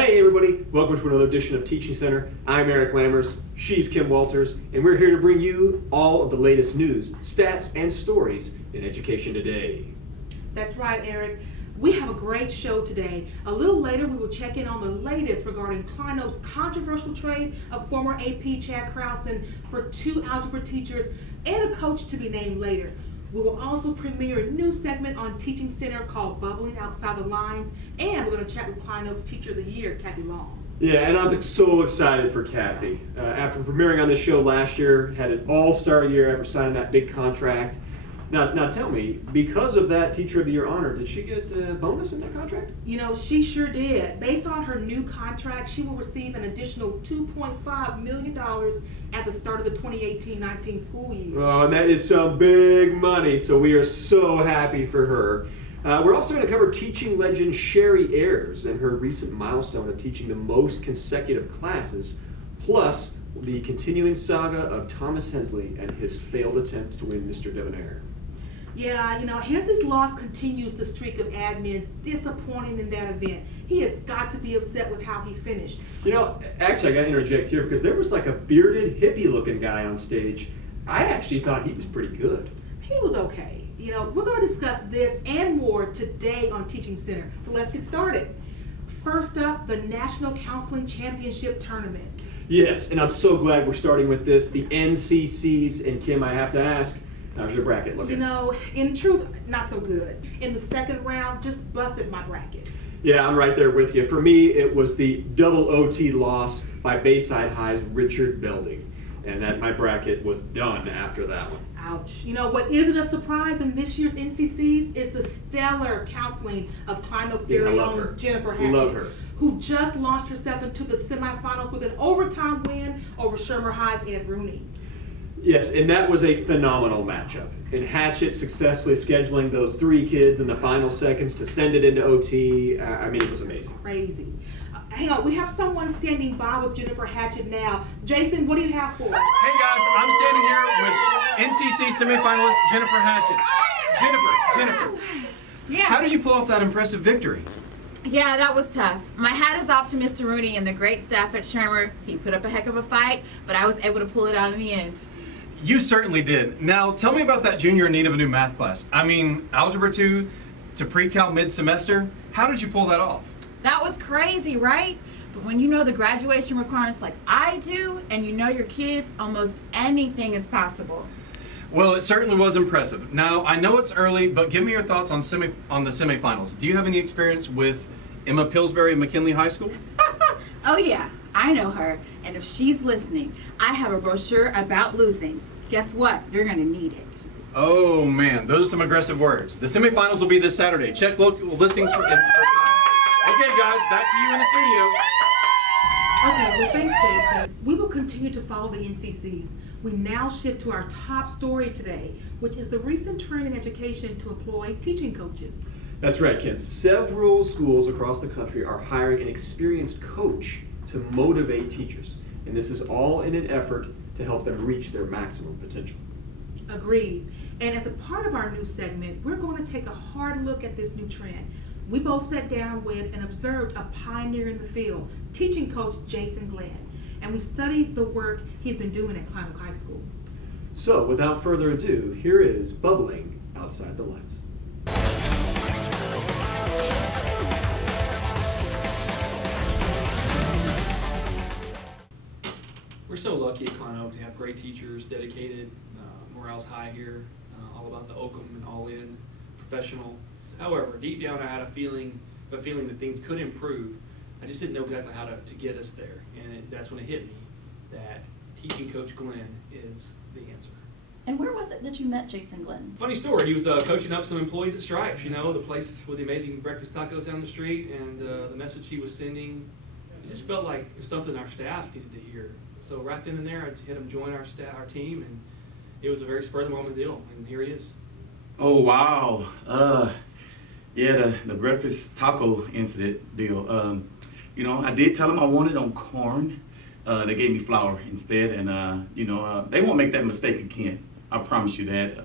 Hey everybody, welcome to another edition of Teaching Center. I'm Eric Lammers, she's Kim Walters, and we're here to bring you all of the latest news, stats, and stories in education today. That's right, Eric. We have a great show today. A little later, we will check in on the latest regarding Klein Oaks' controversial trade of former AP Chad Krausen for 2 algebra teachers and a coach to be named later. We will also premiere a new segment on Teaching Center called Bubbling Outside the Lines, and we're going to chat with Klein Oaks Teacher of the Year, Kathy Long. Yeah, and I'm so excited for Kathy. After premiering on this show last year, had an all-star year after signing that big contract. Now tell me, because of that Teacher of the Year honor, did she get a bonus in that contract? You know, she sure did. Based on her new contract, she will receive an additional $2.5 million at the start of the 2018-19 school year. Oh, and that is some big money, so we are so happy for her. We're also going to cover teaching legend Sherry Ayers and her recent milestone of teaching the most consecutive classes, plus the continuing saga of Thomas Hensley and his failed attempt to win Mr. Debonair. Yeah, you know, Hensley's loss continues the streak of admins disappointing in that event. He has got to be upset with how he finished. You know, actually, I got to interject here because there was like a bearded, hippie-looking guy on stage. I actually thought he was pretty good. He was okay. You know, we're going to discuss this and more today on Teaching Center. So let's get started. First up, the National Counseling Championship Tournament. Yes, and I'm so glad we're starting with this. The NCCs, and Kim, I have to ask, how's your bracket looking? You know, in truth, not so good. In the second round, just busted my bracket. Yeah, I'm right there with you. For me, it was the double OT loss by Bayside High's Richard Belding. And that my bracket was done after that one. Ouch. You know, what isn't a surprise in this year's NCCs is the stellar counseling of Klein Oaks' very own Jennifer Hatchett. Love her. Who just launched herself into the semifinals with an overtime win over Shermer High's Ed Rooney. Yes, and that was a phenomenal matchup. And Hatchett successfully scheduling those 3 kids in the final seconds to send it into OT. I mean, it was amazing. Crazy. Hang on, we have someone standing by with Jennifer Hatchett now. Jason, what do you have for us? Hey guys, I'm standing here with NCC semifinalist Jennifer Hatchett. Jennifer. Yeah. How did you pull off that impressive victory? Yeah, that was tough. My hat is off to Mr. Rooney and the great staff at Shermer. He put up a heck of a fight, but I was able to pull it out in the end. You certainly did. Now, tell me about that junior in need of a new math class. I mean, Algebra 2 to Pre-Cal mid-semester. How did you pull that off? That was crazy, right? But when you know the graduation requirements like I do, and you know your kids, almost anything is possible. Well, it certainly was impressive. Now, I know it's early, but give me your thoughts on the semifinals. Do you have any experience with Emma Pillsbury of McKinley High School? Oh yeah, I know her. And if she's listening, I have a brochure about losing. Guess what? You're gonna need it. Oh man, those are some aggressive words. The semifinals will be this Saturday. Check local listings for time. Okay guys, back to you in the studio. Okay, well thanks, Jason. We will continue to follow the NCCs. We now shift to our top story today, which is the recent trend in education to employ teaching coaches. That's right, Kim. Several schools across the country are hiring an experienced coach to motivate teachers. And this is all in an effort to help them reach their maximum potential. Agreed. And as a part of our new segment, we're going to take a hard look at this new trend. We both sat down with and observed a pioneer in the field, teaching coach Jason Glenn, and we studied the work he's been doing at Klein Oaks High School. So, without further ado, here is Bubbling Outside the Lines. We're so lucky at Klein Oaks to have great teachers, dedicated, morale's high here, all about the Oakham and all in, professional. However, deep down I had a feeling that things could improve. I just didn't know exactly how to get us there. And that's when it hit me that teaching coach Glenn is the answer. And where was it that you met Jason Glenn? Funny story, he was coaching up some employees at Stripes, you know, the place with the amazing breakfast tacos down the street, and the message he was sending, it just felt like it was something our staff needed to hear. So right then and there, I had him join our team, and it was a very spur of the moment deal, and here he is. Oh wow! Yeah, the breakfast taco incident deal. You know, I did tell them I wanted on corn. They gave me flour instead, and they won't make that mistake again. I promise you that.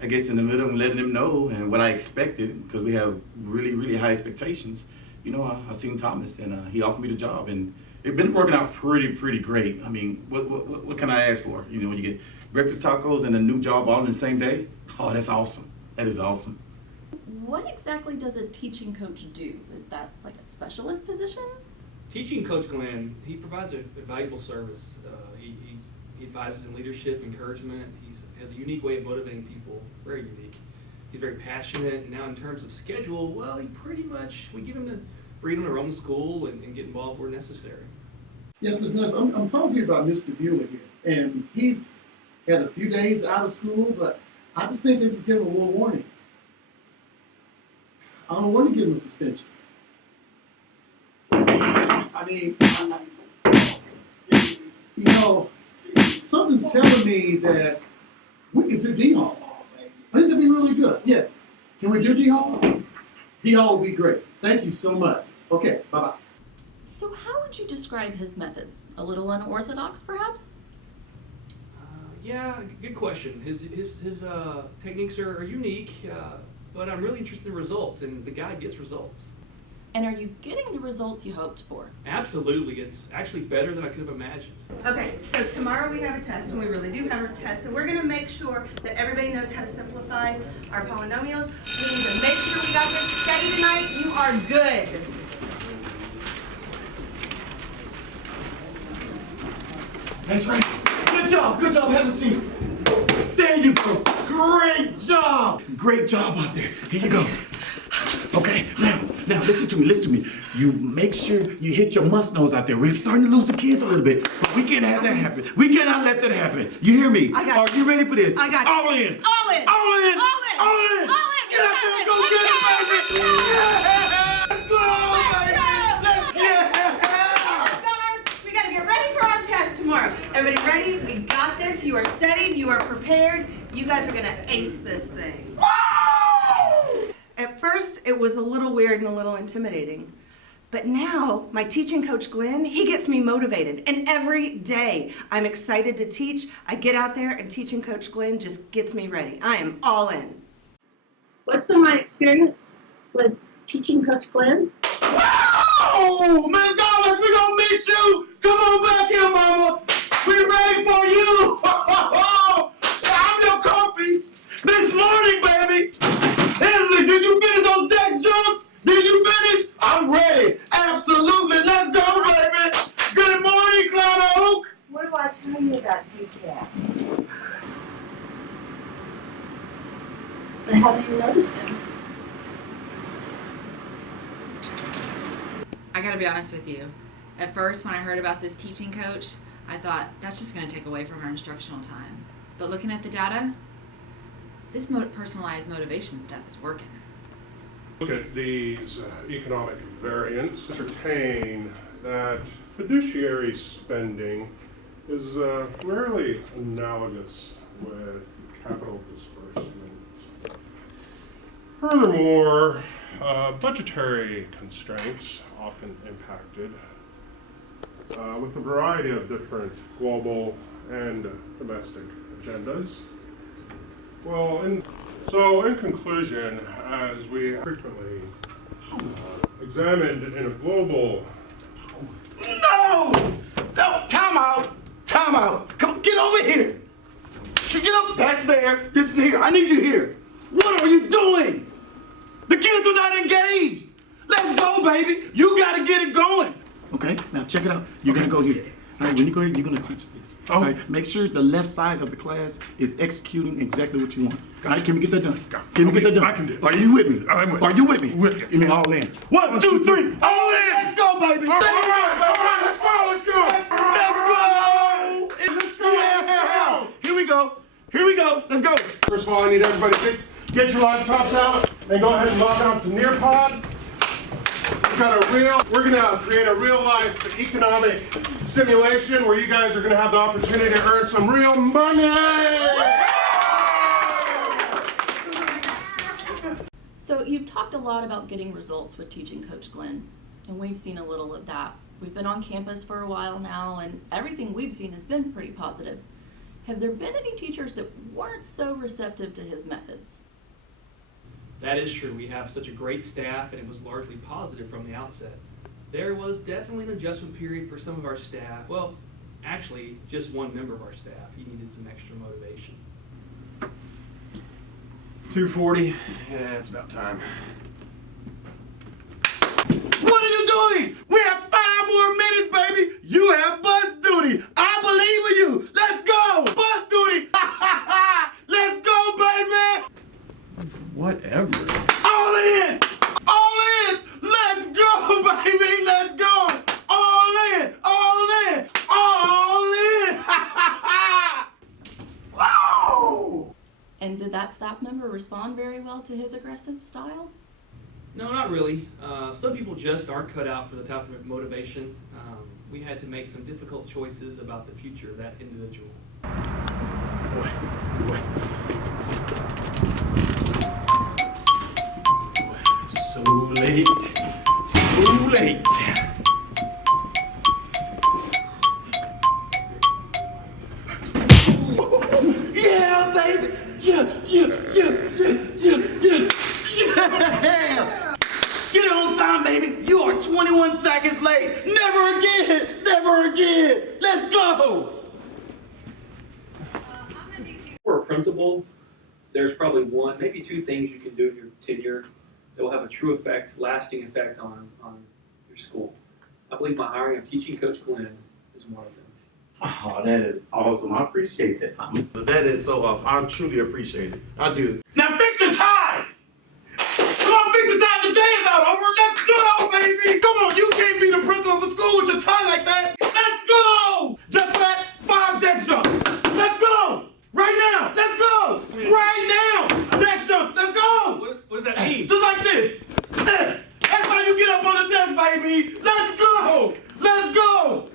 I guess in the middle, I'm letting them know and what I expected, because we have really, really high expectations. I seen Thomas, and he offered me the job, and it's been working out pretty great. I mean, what can I ask for? When you get breakfast tacos and a new job all in the same day, oh, that's awesome. That is awesome. What exactly does a teaching coach do? Is that like a specialist position? Teaching Coach Glenn, he provides a valuable service. He advises in leadership, encouragement. He has a unique way of motivating people, very unique. He's very passionate. And now in terms of schedule, well, we give him the freedom to roam the school and get involved where necessary. Yes, Ms. Neff, I'm talking to you about Mr. Bueller here. And he's had a few days out of school, but I just think they just give him a little warning. I don't want to give him a suspension. I mean, something's telling me that we could do D-Hall. I think that'd be really good. Yes. Can we do D-Hall? D-Hall would be great. Thank you so much. Okay, bye-bye. So how would you describe his methods? A little unorthodox, perhaps? Yeah, good question. His techniques are unique, but I'm really interested in results, and the guy gets results. And are you getting the results you hoped for? Absolutely. It's actually better than I could have imagined. Okay, so tomorrow we have a test, and we really do have a test, so we're going to make sure that everybody knows how to simplify our polynomials. We need to make sure we got this study tonight. You are good. That's right. Good job. Have a seat. There you go. Great job out there. Here you go. Okay, now listen to me. You make sure you hit your must knows out there. We're starting to lose the kids a little bit, but we can't have that happen. We cannot let that happen. You hear me? I got Are you ready for this? I got you. All in. All in. All in. All in. All in. All in. Get out there and go get it, baby. Yeah. Let's go, baby. We got to get ready for our test tomorrow. Everybody ready? We got this. You are studied. You are prepared. You guys are going to ace this thing. At first, it was a little weird and a little intimidating. But now, my teaching coach, Glenn, he gets me motivated. And every day, I'm excited to teach. I get out there, and teaching coach Glenn just gets me ready. I am all in. What's been my experience with teaching Coach Glenn? Wow! Miss Dollars, we gonna miss you! Come on back here, mama! We ready for you! I'm your coffee! This morning, baby! Leslie, did you finish those desk jumps? Did you finish? I'm ready! Absolutely! Let's go, baby! Good morning, Cloud Oak! What do I tell you about DCAT? I haven't even noticed him. I gotta be honest with you. At first, when I heard about this teaching coach, I thought that's just gonna take away from her instructional time. But looking at the data, this personalized motivation stuff is working. Look at these economic variants, ascertain that fiduciary spending is rarely analogous with capital disbursements. Furthermore, budgetary constraints often impacted with a variety of different global and domestic agendas. Well, in conclusion, as we frequently examined in a global... No! Time out! Come on, get over here! Get up! That's there. This is here. I need you here. What are you doing? The kids are not engaged. Let's go, baby. You gotta get it going. Okay, now check it out. You're gonna go here. All right, when you go here, you're gonna teach this. Oh. All right, make sure the left side of the class is executing exactly what you want. All right, can we get that done? Can we get that done? I can do it. Are you with me? I'm with Are you with me? With you. You mean all in? 1, 2, 3, all in! Let's go, baby! All right, let's go! Let's go! Yeah. Here we go. Let's go. First of all, I need everybody to get your laptops out and go ahead and log on to Nearpod. We're gonna create a real life economic simulation where you guys are gonna have the opportunity to earn some real money. So you've talked a lot about getting results with teaching Coach Glenn, and we've seen a little of that. We've been on campus for a while now, and everything we've seen has been pretty positive. Have there been any teachers that weren't so receptive to his methods? That is true. We have such a great staff, and it was largely positive from the outset. There was definitely an adjustment period for some of our staff. Well, actually, just one member of our staff. He needed some extra motivation. 2:40. Yeah, it's about time. What are you doing? We have 5 more minutes, baby. You have bus duty. I believe in you. Let's go. Bus duty. Let's go, baby. Whatever. All in. All in. Let's go, baby. Let's go. All in. All in. All in. Woo! And did that staff member respond very well to his aggressive style? No, not really. Some people just aren't cut out for the type of motivation. We had to make some difficult choices about the future of that individual. So late. So late. Yeah, baby. Yeah. Get it on time, baby. You are 21 seconds late. Never again. Never again. Let's go. For a principal, there's probably one, maybe 2 things you can do in your tenure that will have a true effect, lasting effect on your school. I believe my hiring of teaching coach Glenn is one of them. Oh, that is awesome. I appreciate that, Thomas. That is so awesome. I truly appreciate it. I do. Now fix the time! Come on, fix the time. The day is not over. Let's go, baby! Come on, you can't be the principal of a school with your tie like that. Let's go! Just for that 5 deck jump. Let's go! Right now! Let's go! Right now! Deck jump. Let's go! What does that mean? Just like this. That's how you get up on the desk, baby. Let's go! Let's go!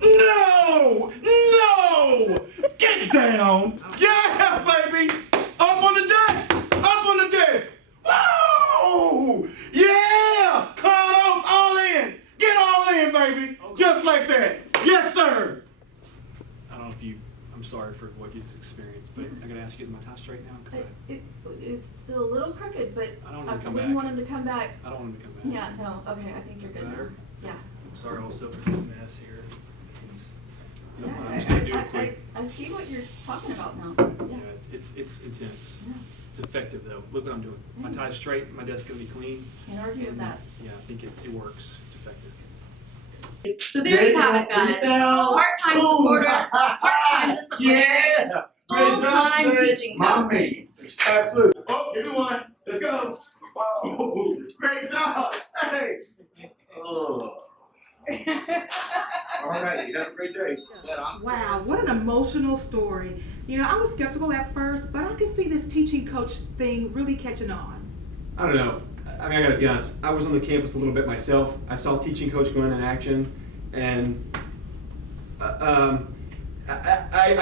No! No! Get down! Yeah, baby! Up on the desk! Up on the desk! Woo! Yeah! Come all in! Get all in, baby! Just like that! Yes, sir! I don't know if I'm sorry for what you experienced, but I gotta ask you, is my tie straight now? 'Cause It's still a little crooked, but I don't want him to come wouldn't back. want him to come back. I don't want him to come back. Yeah, no, okay, I think you're good now. Better? Yeah. I'm sorry also for this mess here. It's, Yeah, I'm just gonna do it quick. I see what you're talking about now. Yeah, Yeah. it's intense. Yeah. It's effective though. Look what I'm doing. My tie's straight, my desk's gonna be clean. Can't argue with and, that. Yeah, I think it works. It's effective. So there you have it, guys. Part-time supporter, part-time disciplinary, full-time teaching coach. Absolutely. Oh, give me one. Let's go. Oh, great job. Hey. Oh. All right, you have a great day. Wow, what an emotional story. You know, I was skeptical at first, but I could see this teaching coach thing really catching on. I don't know. I mean, I gotta be honest. I was on the campus a little bit myself. I saw teaching coach Glenn in action, and I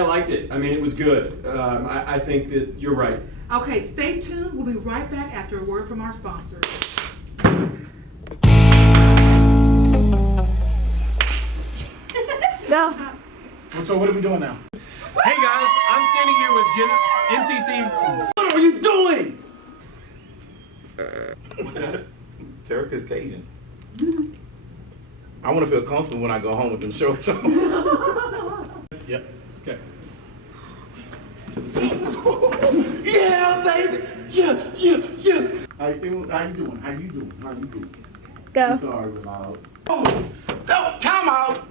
liked it. I mean, it was good. I think that you're right. Okay, stay tuned. We'll be right back after a word from our sponsors. Go. So what are we doing now? Hey guys, I'm standing here with NCC. What are you doing? What's that? Terica's Cajun. I want to feel comfortable when I go home with them shorts on. Yep. Okay. Yeah, baby. Yeah. How you doing? How you doing? Go. I'm sorry, Ronald. Oh, time out.